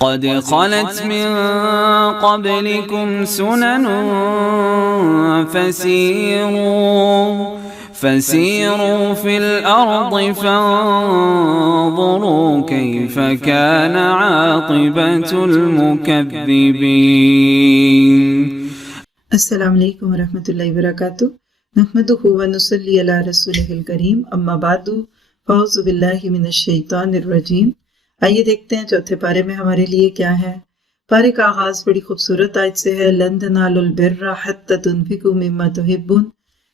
قد خلت من قبلكم سنن فسيروا في الأرض فانظروا كيف كان عاقبة المكذبين. السلام علیکم ورحمۃ اللہ وبرکاتہ. نحمدہ ونصلی علی رسولہ الکریم، اما بعد فاعوذ باللہ من الشیطان الرجیم. آئیے دیکھتے ہیں چوتھے پارے میں ہمارے لیے کیا ہے. پارے کا آغاز بڑی خوبصورت آیت سے ہے، لن تنالوا البر حتی تنفقوا مما تحبون،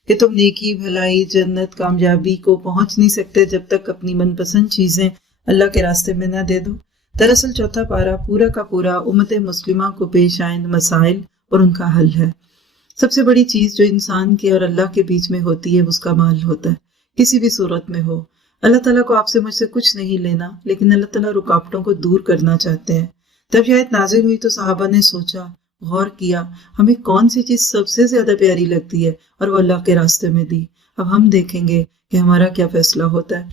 کہ تم نیکی، بھلائی، جنت، کامیابی کو پہنچ نہیں سکتے جب تک اپنی من پسند چیزیں اللہ کے راستے میں نہ دے دو. دراصل چوتھا پارہ پورا کا پورا امت مسلمہ کو پیش آئند مسائل اور ان کا حل ہے. سب سے بڑی چیز جو انسان کے اور اللہ کے بیچ میں ہوتی ہے اس کا مال ہوتا ہے، کسی بھی صورت میں ہو. اللہ تعالیٰ کو آپ سے مجھ سے کچھ نہیں لینا، لیکن اللہ تعالیٰ رکاوٹوں کو دور کرنا چاہتے ہیں. جب یہ آیت نازل ہوئی تو صحابہ نے سوچا، غور کیا، ہمیں کون سی چیز سب سے زیادہ پیاری لگتی ہے اور وہ اللہ کے راستے میں دی. اب ہم دیکھیں گے کہ ہمارا کیا فیصلہ ہوتا ہے.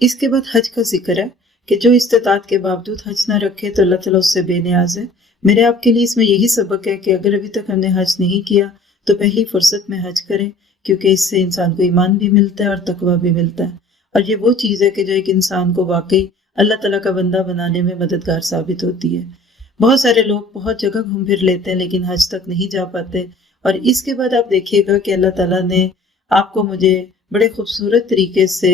اس کے بعد حج کا ذکر ہے کہ جو استطاعت کے باوجود حج نہ رکھے تو اللہ تعالیٰ اس سے بے نیاز ہے. میرے آپ کے لیے اس میں یہی سبق ہے کہ اگر ابھی تک ہم نے حج نہیں کیا تو پہلی فرصت میں حج کریں، کیونکہ اس سے انسان کو ایمان بھی ملتا ہے اور تقویٰ بھی ملتا ہے. اور یہ وہ چیز ہے کہ جو ایک انسان کو واقعی اللہ تعالیٰ کا بندہ بنانے میں مددگار ثابت ہوتی ہے. بہت سارے لوگ بہت جگہ گھوم پھر لیتے ہیں لیکن حج تک نہیں جا پاتے. اور اس کے بعد آپ دیکھیے گا کہ اللہ تعالیٰ نے آپ کو مجھے بڑے خوبصورت طریقے سے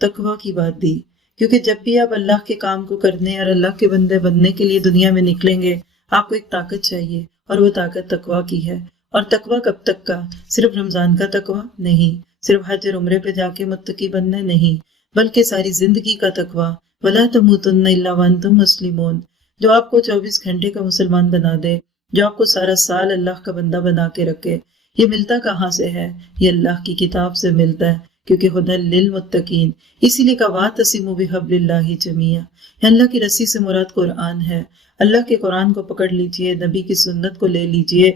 تقویٰ کی بات دی، کیونکہ جب بھی آپ اللہ کے کام کو کرنے اور اللہ کے بندے بننے کے لیے دنیا میں نکلیں گے، آپ کو ایک طاقت چاہیے، اور وہ طاقت تقویٰ کی ہے. اور تقویٰ کب تک کا؟ صرف رمضان کا تقویٰ نہیں، صرف حج اور عمرے پہ جا کے متقی بننا نہیں، بلکہ ساری زندگی کا تقویٰ. وَلَا تَمُوتُنَّ إِلَّا وَأَنْتُمْ مُسْلِمُونَ، جو آپ کو 24 گھنٹے کا مسلمان بنا دے، جو آپ کو سارا سال اللہ کا بندہ بنا کے رکھے. یہ ملتا کہاں سے ہے؟ یہ اللہ کی کتاب سے ملتا ہے، کیونکہ ہدی للمتقین. اسی لیے کہ وَاعْتَصِمُوا بِحَبْلِ اللَّهِ جَمِيعًا، اللہ کی رسی سے مراد قرآن ہے. اللہ کے قرآن کو پکڑ لیجئے، نبی کی سنت کو لے لیجئے،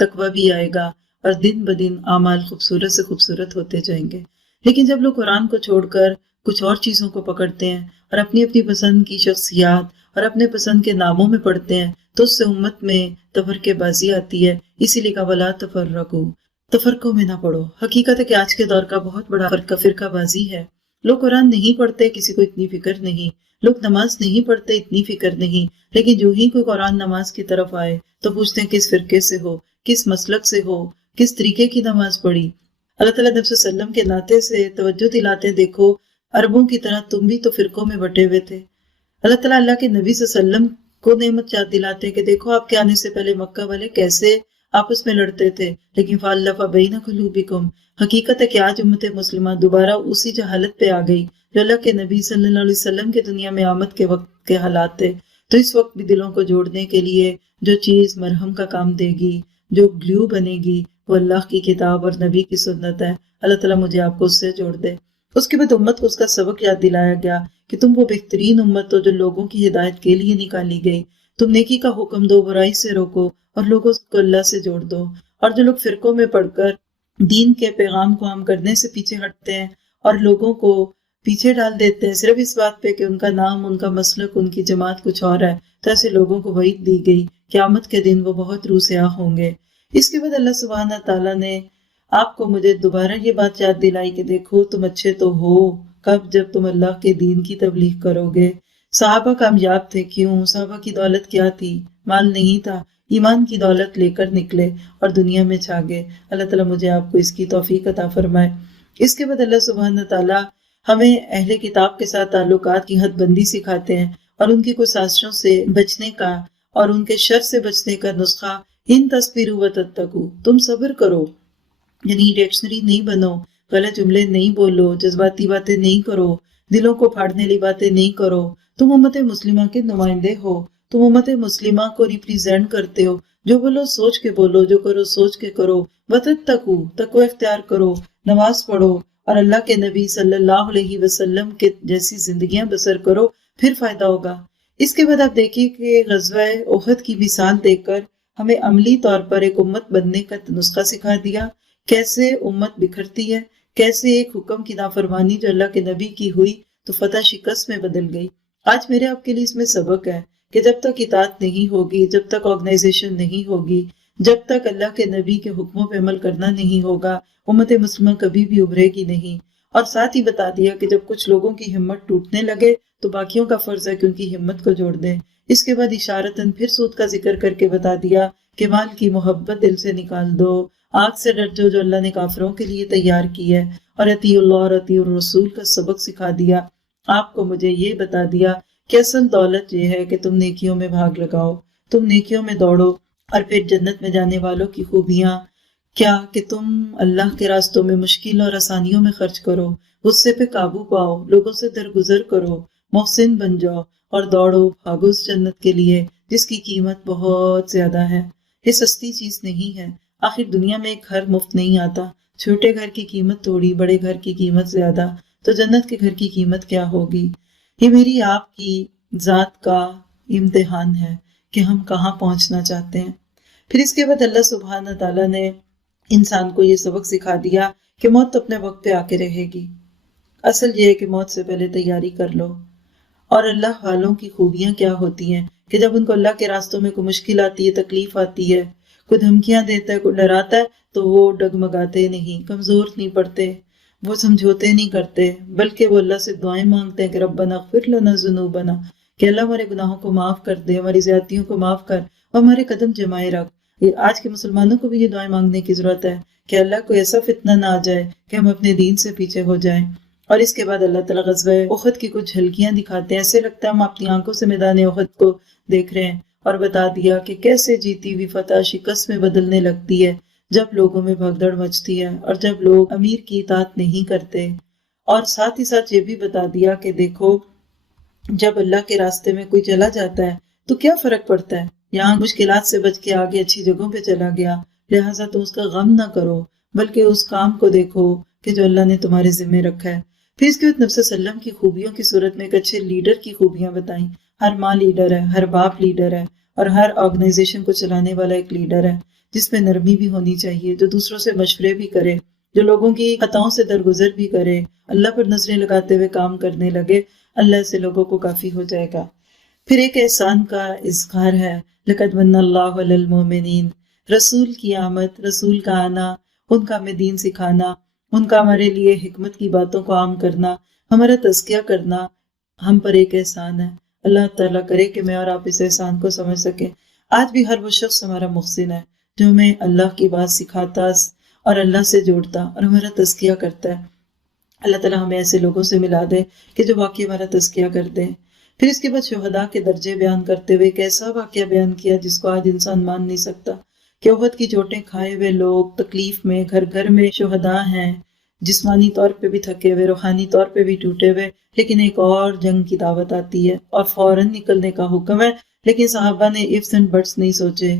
تقویٰ بھی آئے گا اور دن بدن اعمال خوبصورت سے خوبصورت ہوتے جائیں گے. لیکن جب لوگ قرآن کو چھوڑ کر کچھ اور چیزوں کو پکڑتے ہیں اور اپنی اپنی پسند کی شخصیات اور اپنے پسند کے ناموں میں پڑھتے ہیں تو اس سے امت میں تفرقے بازی آتی ہے. اسی لیے کہ وَلَا تَفَرَّقُوا، تفرقوں میں نہ پڑھو. حقیقت ہے کہ آج کے دور کا بہت بڑا فرقہ بازی ہے. لوگ قرآن نہیں پڑھتے، کسی کو اتنی فکر نہیں. لوگ نماز نہیں پڑھتے، اتنی فکر نہیں. لیکن جو ہی کوئی قرآن نماز کی طرف آئے تو پوچھتے ہیں کس فرقے سے ہو، کس مسلک سے ہو، کس طریقے کی نماز پڑھی. اللہ تعالیٰ نبی صلی اللہ علیہ وسلم کے ناطے سے توجہ دلاتے، دیکھو عربوں کی طرح تم بھی تو فرقوں میں بٹے ہوئے تھے. اللہ تعالیٰ اللہ کے نبی صلی اللہ علیہ وسلم کو نعمت یاد دلاتے کہ دیکھو آپ کے آنے سے پہلے مکہ والے کیسے آپس میں لڑتے تھے، لیکن فَأَلَّفَ بَيْنَ قُلُوبِكُمْ. حقیقت ہے کہ آج امت مسلمہ دوبارہ اسی جہالت پہ آ گئی جو اللہ کے نبی صلی اللہ علیہ وسلم کے دنیا میں آمد کے وقت کے حالات تھے. تو اس وقت بھی دلوں کو جوڑنے کے لیے جو چیز مرہم کا کام دے گی، جو گلیو بنے گی، وہ اللہ کی کتاب اور نبی کی سنت ہے. اللہ تعالیٰ مجھے آپ کو اس سے جوڑ دے. اس کے بعد امت کو اس کا سبق یاد دلایا گیا کہ تم وہ بہترین امت ہو جو لوگوں کی ہدایت کے لیے نکالی گئی. تم نیکی کا حکم دو، برائی سے روکو اور لوگوں کو اللہ سے جوڑ دو. اور جو لوگ فرقوں میں پڑھ کر دین کے پیغام کو عام کرنے سے پیچھے ہٹتے ہیں اور لوگوں کو پیچھے ڈال دیتے ہیں صرف اس بات پہ کہ ان کا نام، ان کا مسلک، ان کی جماعت کچھ اور ہے، تو ایسے لوگوں کو وعید دی گئی قیامت کے دن وہ بہت روسیاہ ہوں گے. اس کے بعد اللہ سبحانہ تعالیٰ نے آپ کو مجھے دوبارہ یہ بات یاد دلائی کہ دیکھو تم اچھے تو ہو کب؟ جب تم اللہ کے دین کی تبلیغ کرو گے. صحابہ کامیاب تھے، کیوں؟ صحابہ کی دولت کیا تھی؟ مال نہیں تھا، ایمان کی دولت لے کر نکلے اور دنیا میں چھا گئے. اللہ تعالیٰ مجھے آپ کو اس کی توفیق عطا فرمائے. اس کے بعد اللہ سبحانہ تعالیٰ ہمیں اہل کتاب کے ساتھ تعلقات کی حد بندی سکھاتے ہیں اور ان کی کچھ سازشوں سے بچنے کا اور ان کے شر سے بچنے کا نسخہ، ان تصبروا وتتقوا، تم صبر کرو، یعنی ریئیکشنری نہیں بنو، غلط جملے نہیں بولو، جذباتی باتیں نہیں کرو، دلوں کو پھاڑنے والی باتیں نہیں کرو. تم امت مسلمہ کے نمائندے ہو، تم امت مسلمہ کو ریپریزینٹ کرتے ہو. جو بولو سوچ کے بولو، جو کرو سوچ کے کرو. وتتقوا، تقوی اختیار کرو، نماز پڑھو اور اللہ کے نبی صلی اللہ علیہ وسلم کے جیسی زندگیاں بسر کرو، پھر فائدہ ہوگا. اس کے بعد آپ دیکھیے کہ غزوہ احد کی مثال دیکھ کر ہمیں عملی طور پر ایک امت بننے کا نسخہ سکھا دیا. کیسے امت بکھرتی ہے، کیسے ایک حکم کی نافرمانی جو اللہ کے نبی کی ہوئی تو فتح شکست میں بدل گئی. آج میرے آپ کے لیے اس میں سبق ہے کہ جب تک اطاعت نہیں ہوگی، جب تک آرگنائزیشن نہیں ہوگی، جب تک اللہ کے نبی کے حکموں پہ عمل کرنا نہیں ہوگا، امت مسلمہ کبھی بھی ابھرے گی نہیں۔ اور ساتھ ہی بتا دیا کہ جب کچھ لوگوں کی ہمت ٹوٹنے لگے تو باقیوں کا فرض ہے کہ ان کی ہمت کو جوڑ دیں۔ اس کے بعد اشارتاً پھر سود کا ذکر کر کے بتا دیا کہ مال کی محبت دل سے نکال دو، آگ سے ڈر جو اللہ نے کافروں کے لیے تیار کی ہے، اور اطیع اللہ اور اطیع الرسول کا سبق سکھا دیا۔ آپ کو مجھے یہ بتا دیا کہ اصل دولت یہ ہے کہ تم نیکیوں میں بھاگ لگاؤ، تم نیکیوں میں دوڑو، اور پھر جنت میں جانے والوں کی خوبیاں کیا کہ تم اللہ کے راستوں میں مشکل اور آسانیوں میں خرچ کرو، غصے پہ قابو پاؤ، لوگوں سے درگزر کرو، محسن بن جاؤ، اور دوڑو بھاگو اس جنت کے لیے جس کی قیمت بہت زیادہ ہے۔ یہ سستی چیز نہیں ہے، آخر دنیا میں ایک گھر مفت نہیں آتا، چھوٹے گھر کی قیمت تھوڑی، بڑے گھر کی قیمت زیادہ، تو جنت کے گھر کی قیمت کیا ہوگی؟ یہ میری آپ کی ذات کا امتحان ہے کہ ہم کہاں پہنچنا چاہتے ہیں۔ پھر اس کے بعد اللہ سبحانہ تعالیٰ نے انسان کو یہ سبق سکھا دیا کہ موت اپنے وقت پہ آ کے رہے گی، اصل یہ ہے کہ موت سے پہلے تیاری کر لو۔ اور اللہ والوں کی خوبیاں کیا ہوتی ہیں کہ جب ان کو اللہ کے راستوں میں کوئی مشکل آتی ہے، تکلیف آتی ہے، کوئی دھمکیاں دیتا ہے، کوئی ڈراتا ہے، تو وہ ڈگمگاتے نہیں، کمزور نہیں پڑتے، وہ سمجھوتے نہیں کرتے، بلکہ وہ اللہ سے دعائیں مانگتے ہیں کہ ربنا اغفر لنا ذنوبنا، کہ اللہ ہمارے گناہوں کو معاف کر دے، ہماری زیادتیوں کو معاف کر، اور ہمارے قدم جمائے رکھ۔ آج کے مسلمانوں کو بھی یہ دعائیں مانگنے کی ضرورت ہے کہ اللہ کو ایسا فتنہ نہ آ جائے کہ ہم اپنے دین سے پیچھے ہو جائیں۔ اور اس کے بعد اللہ تعالیٰ غزوہ احد کی کچھ جھلکیاں دکھاتے ہیں، ایسے لگتا ہے ہم اپنی آنکھوں سے میدان احد کو دیکھ رہے ہیں، اور بتا دیا کہ کیسے جیتی ہوئی فتح شکست میں بدلنے لگتی ہے جب لوگوں میں بھگدڑ مچتی ہے اور جب لوگ امیر کی اطاعت نہیں کرتے۔ اور ساتھ ہی ساتھ یہ بھی بتا دیا کہ دیکھو جب اللہ کے راستے میں کوئی چلا جاتا ہے تو کیا فرق پڑتا ہے، یہاں مشکلات سے بچ کے آگے اچھی جگہوں پہ چلا گیا، لہٰذا تم اس کا غم نہ کرو، بلکہ اس کام کو دیکھو کہ جو اللہ نے تمہارے ذمہ رکھا ہے۔ پھر اس کے بعد نبی صلی اللہ علیہ وسلم کی خوبیوں کی صورت میں ایک اچھے لیڈر کی خوبیاں بتائیں۔ ہر ماں لیڈر ہے، ہر باپ لیڈر ہے، اور ہر آرگنائزیشن کو چلانے والا ایک لیڈر ہے جس میں نرمی بھی ہونی چاہیے، جو دوسروں سے مشورے بھی کرے، جو لوگوں کی خطاؤں سے درگزر بھی کرے، اللہ پر نظریں لگاتے ہوئے کام کرنے لگے۔ اللہ سے لوگوں کو کافی ہو جائے گا۔ پھر ایک احسان کا اظہار ہے، لقد من اللہ علی المؤمنین، رسول کی آمد، رسول کا آنا، ان کا ہمیں دین سکھانا، ان کا ہمارے لیے حکمت کی باتوں کو عام کرنا، ہمارا تزکیہ کرنا ہم پر ایک احسان ہے۔ اللہ تعالیٰ کرے کہ میں اور آپ اس احسان کو سمجھ سکیں۔ آج بھی ہر وہ شخص ہمارا محسن ہے جو ہمیں اللہ کی بات سکھاتا اور اللہ سے جوڑتا اور ہمارا تزکیہ کرتا ہے۔ اللہ تعالیٰ ہمیں ایسے لوگوں سے ملا دے کہ جو واقعی ہمارا تزکیہ کر دیں۔ پھر اس کے بعد شہداء کے درجے بیان کرتے ہوئے ایک ایسا واقعہ بیان کیا جس کو آج انسان مان نہیں سکتا کہ احد کی چوٹیں کھائے ہوئے لوگ تکلیف میں گھر گھر میں شہداء ہیں، جسمانی طور پہ بھی تھکے ہوئے، روحانی طور پہ بھی ٹوٹے ہوئے، لیکن ایک اور جنگ کی دعوت آتی ہے اور فوراً نکلنے کا حکم ہے، لیکن صحابہ نے ifs and buts نہیں سوچے،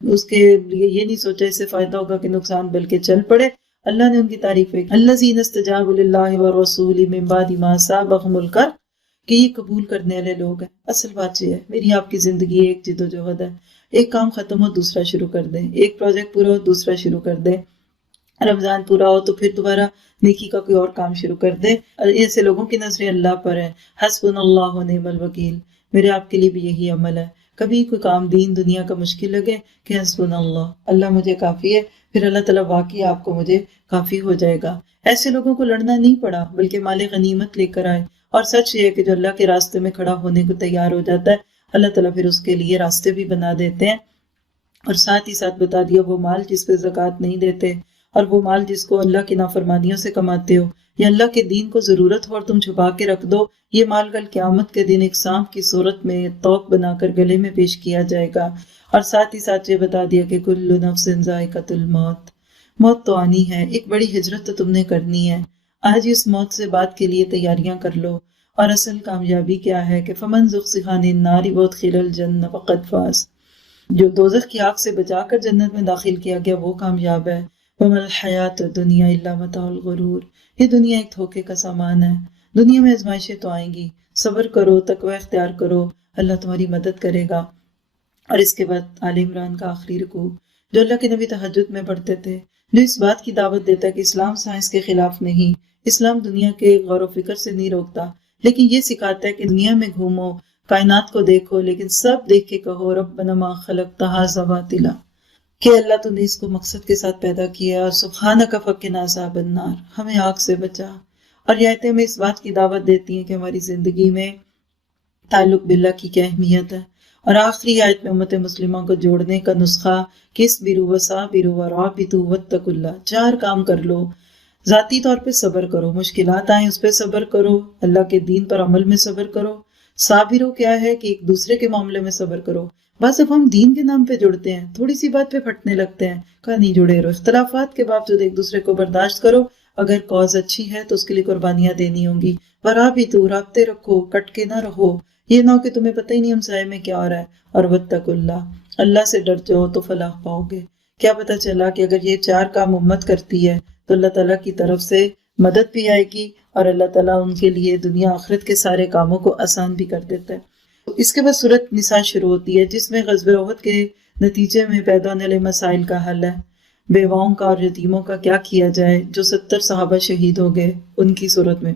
اس کے لیے یہ نہیں سوچا اس سے فائدہ ہوگا کہ نقصان، بلکہ چل پڑے۔ اللہ نے ان کی تعریف ہے، الذین استجابوا للہ والرسول من بعد ما اصابہم الکرب، کہ یہ قبول کرنے والے لوگ ہیں۔ اصل بات یہ ہے، میری آپ کی زندگی ایک جد و جہد ہے، ایک کام ختم ہو دوسرا شروع کر دیں، ایک پروجیکٹ پورا ہو دوسرا شروع کر دیں، رمضان پورا ہو تو پھر دوبارہ نیکی کا کوئی اور کام شروع کر دیں۔ ایسے لوگوں کی نظریں اللہ پر ہے، حسبنا اللہ و نعم الوکیل۔ میرے آپ کے لیے بھی یہی عمل ہے، کبھی کوئی کام دین دنیا کا مشکل لگے کہ حسبنا اللہ، اللہ مجھے کافی ہے، پھر اللہ تعالیٰ واقعی آپ کو مجھے کافی ہو جائے گا۔ ایسے لوگوں کو لڑنا نہیں پڑا بلکہ مال غنیمت لے کر آئے، اور سچ یہ ہے کہ جو اللہ کے راستے میں کھڑا ہونے کو تیار ہو جاتا ہے اللہ تعالیٰ پھر اس کے لیے راستے بھی بنا دیتے ہیں۔ اور ساتھ ہی ساتھ بتا دیا وہ مال جس پہ زکوٰۃ نہیں دیتے، اور وہ مال جس کو اللہ کی نافرمانیوں سے کماتے ہو یا اللہ کے دین کو ضرورت ہو اور تم چھپا کے رکھ دو، یہ مال کل قیامت کے دن ایک سانپ کی صورت میں توق بنا کر گلے میں پیش کیا جائے گا۔ اور ساتھ ہی ساتھ یہ بتا دیا کہ کل نفس ذائقۃ الموت، موت تو آنی ہے، ایک بڑی ہجرت تو تم نے کرنی ہے، آج اس موت سے بات کے لیے تیاریاں کر لو۔ اور اصل کامیابی کیا ہے کہ فمن زحزح عن النار وادخل الجنہ فقد فاز، جو دوزخ کی آگ سے بچا کر جنت میں داخل کیا گیا وہ کامیاب ہے۔ وما الحیات الدنیا الا متاع الغرور، یہ دنیا ایک دھوکے کا سامان ہے، دنیا میں آزمائشیں تو آئیں گی، صبر کرو، تقوی اختیار کرو، اللہ تمہاری مدد کرے گا۔ اور اس کے بعد آل عمران کا آخری رکوع جو اللہ کے نبی تہجد میں پڑھتے تھے، جو اس بات کی دعوت دیتا ہے کہ اسلام سائنس کے خلاف نہیں، اسلام دنیا کے غور و فکر سے نہیں روکتا، لیکن یہ سکھاتا ہے کہ دنیا میں گھومو، کائنات کو دیکھو لیکن سب دیکھ کے کہو ربنا ما خلقت ھذا باطلا، کہ اللہ تو نے اس کو مقصد کے ساتھ پیدا کیا، اور سبحانک فقنا عذاب النار، ہمیں آگ سے بچا۔ اور یہ آیتیں ہمیں اس بات کی دعوت دیتی ہیں کہ ہماری زندگی میں تعلق باللہ کی کیا اہمیت ہے۔ اور آخری آیت میں امت مسلمہ کو جوڑنے کا نسخہ کس برو وسا برو ورابطو واتقوا اللہ، 4 کام کر لو۔ ذاتی طور پہ صبر کرو، مشکلات آئیں اس پہ صبر کرو، اللہ کے دین پر عمل میں صبر کرو۔ صابرو کیا ہے کہ ایک دوسرے کے معاملے میں صبر کرو۔ بس اب ہم دین کے نام پہ جڑتے ہیں، تھوڑی سی بات پہ پھٹنے لگتے ہیں، کہا نہیں جڑے رہو، اختلافات کے باوجود ایک دوسرے کو برداشت کرو، اگر کاز اچھی ہے تو اس کے لیے قربانیاں دینی ہوں گی۔ ورابطو، رابطے رکھو، کٹ کے نہ رہو، یہ نہ ہو کہ تمہیں پتہ ہی نہیں ہم سائے میں کیا ہو رہا ہے۔ اور واتقوا اللہ، اللہ سے ڈر جاؤ تو فلاح پاؤ گے۔ کیا پتہ چلا کہ اگر یہ 4 کام امت کرتی ہے تو اللہ تعالیٰ کی طرف سے مدد بھی آئے گی، اور اللہ تعالیٰ ان کے لیے دنیا آخرت کے سارے کاموں کو آسان بھی کر دیتا ہے۔ اس کے بعد سورۃ نساء شروع ہوتی ہے، جس میں غزوہ احد کے نتیجے میں پیدا ہونے والے مسائل کا حل ہے، بیواؤں کا اور یتیموں کا کیا کیا جائے۔ جو 70 صحابہ شہید ہو گئے ان کی صورت میں،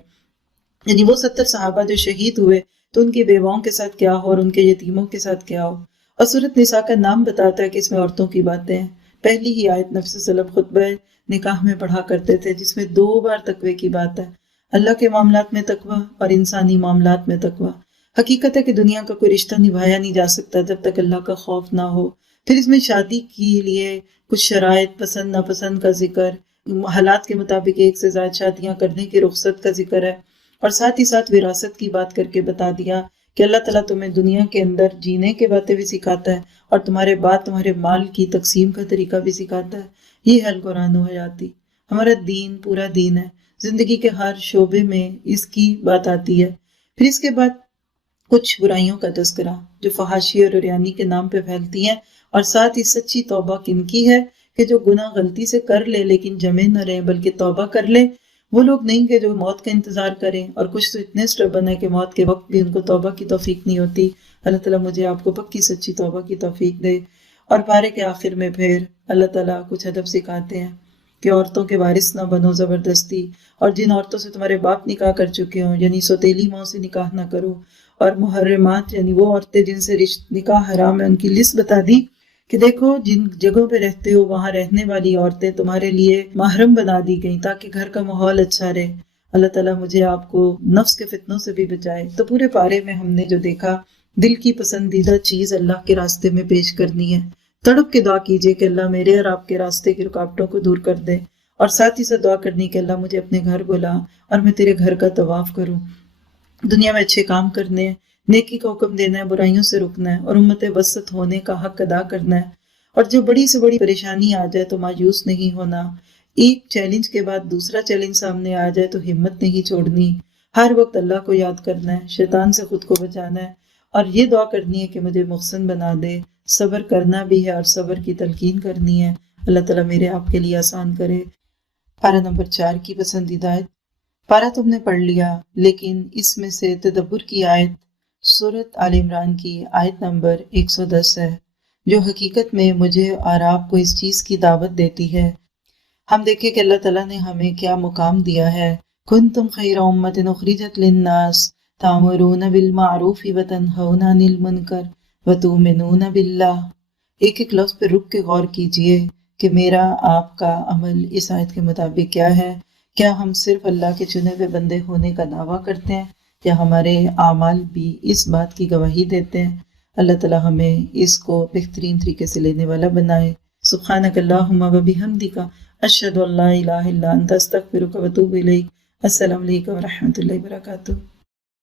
یعنی وہ 70 صحابہ جو شہید ہوئے تو ان کی بیواؤں کے ساتھ کیا ہو اور ان کے یتیموں کے ساتھ کیا ہو۔ اور سورۃ نساء کا نام بتاتا ہے کہ اس میں عورتوں کی باتیں ہیں۔ پہلی ہی آیت نبی صلی اللہ علیہ وسلم خطبہ نکاح میں پڑھا کرتے تھے، جس میں 2 بار تقوی کی بات ہے، اللہ کے معاملات میں تقوی اور انسانی معاملات میں تقوی۔ حقیقت ہے کہ دنیا کا کوئی رشتہ نبھایا نہیں جا سکتا جب تک اللہ کا خوف نہ ہو۔ پھر اس میں شادی کے لیے کچھ شرائط، پسند ناپسند کا ذکر، حالات کے مطابق 1 سے زائد شادیاں کرنے کی رخصت کا ذکر ہے، اور ساتھ ہی ساتھ وراثت کی بات کر کے بتا دیا کہ اللہ تعالیٰ تمہیں دنیا کے اندر جینے کے باتیں بھی سکھاتا ہے، اور تمہارے بعد تمہارے مال کی تقسیم کا طریقہ بھی سکھاتا ہے۔ یہ ہے القرآن و حیاتی، ہمارا دین پورا دین ہے، زندگی کے ہر شعبے میں اس کی بات آتی ہے۔ پھر اس کے بعد کچھ برائیوں کا تذکرہ جو فحاشی اور عریانی کے نام پہ پھیلتی ہیں، اور ساتھ ہی سچی توبہ کن کی ہے کہ جو گناہ غلطی سے کر لے لیکن جمے نہ رہے بلکہ توبہ کر لے۔ وہ لوگ نہیں کہ جو موت کا انتظار کریں، اور کچھ تو اتنے سٹبن ہے کہ موت کے وقت بھی ان کو توبہ کی توفیق نہیں ہوتی۔ اللہ تعالیٰ مجھے آپ کو پکی سچی توبہ کی توفیق دے۔ اور پارے کے آخر میں پھر اللہ تعالیٰ کچھ ادب سکھاتے ہیں کہ عورتوں کے وارث نہ بنو زبردستی، اور جن عورتوں سے تمہارے باپ نکاح کر چکے ہوں یعنی سوتیلی ماں سے نکاح نہ کرو، اور محرمات یعنی وہ عورتیں جن سے نکاح حرام ہے ان کی لسٹ بتا دی کہ دیکھو جن جگہوں پہ رہتے ہو وہاں رہنے والی عورتیں تمہارے لیے محرم بنا دی گئیں تاکہ گھر کا ماحول اچھا رہے۔ اللہ تعالیٰ مجھے آپ کو نفس کے فتنوں سے بھی بچائے۔ تو پورے پارے میں ہم نے جو دیکھا، دل کی پسندیدہ چیز اللہ کے راستے میں پیش کرنی ہے۔ تڑپ کے دعا کیجئے کہ اللہ میرے اور آپ کے راستے کی رکاوٹوں کو دور کر دے، اور ساتھ ہی ساتھ دعا کرنی کہ اللہ مجھے اپنے گھر بلا اور میں تیرے گھر کا طواف کروں۔ دنیا میں اچھے کام کرنے ہیں، نیکی کا حکم دینا ہے، برائیوں سے رکنا ہے، اور امت وسط ہونے کا حق ادا کرنا ہے۔ اور جو بڑی سے بڑی پریشانی آ جائے تو مایوس نہیں ہونا، ایک چیلنج کے بعد دوسرا چیلنج سامنے آ جائے تو ہمت نہیں چھوڑنی، ہر وقت اللہ کو یاد کرنا ہے، شیطان سے خود کو بچانا ہے، اور یہ دعا کرنی ہے کہ مجھے محسن بنا دے۔ صبر کرنا بھی ہے اور صبر کی تلقین کرنی ہے۔ اللہ تعالیٰ میرے آپ کے لیے آسان کرے۔ پارہ نمبر 4 کی پسندیدہ آیت۔ پارہ تم نے پڑھ لیا، لیکن اس میں سے تدبر کی آیت سورۃ آل عمران کی آیت نمبر 110 ہے، جو حقیقت میں مجھے اور آپ کو اس چیز کی دعوت دیتی ہے۔ ہم دیکھیں کہ اللہ تعالیٰ نے ہمیں کیا مقام دیا ہے۔ کنتم خیر امۃ اخرجت للناس تأمرون بالمعروف وتنہون عن المنکر وتؤمنون باللہ۔ ایک ایک لفظ پہ رک کے غور کیجئے کہ میرا آپ کا عمل اس آیت کے مطابق کیا ہے۔ کیا ہم صرف اللہ کے چنے ہوئے بندے ہونے کا دعویٰ کرتے ہیں یا ہمارے اعمال بھی اس بات کی گواہی دیتے ہیں؟ اللہ تعالیٰ ہمیں اس کو بہترین طریقے سے لینے والا بنائے۔ سبحانک اللہم و بحمدک، اشہد ان لا الہ الا انت، استغفرک و اتوب الیک۔ السلام علیکم و رحمۃ اللہ وبرکاتہ۔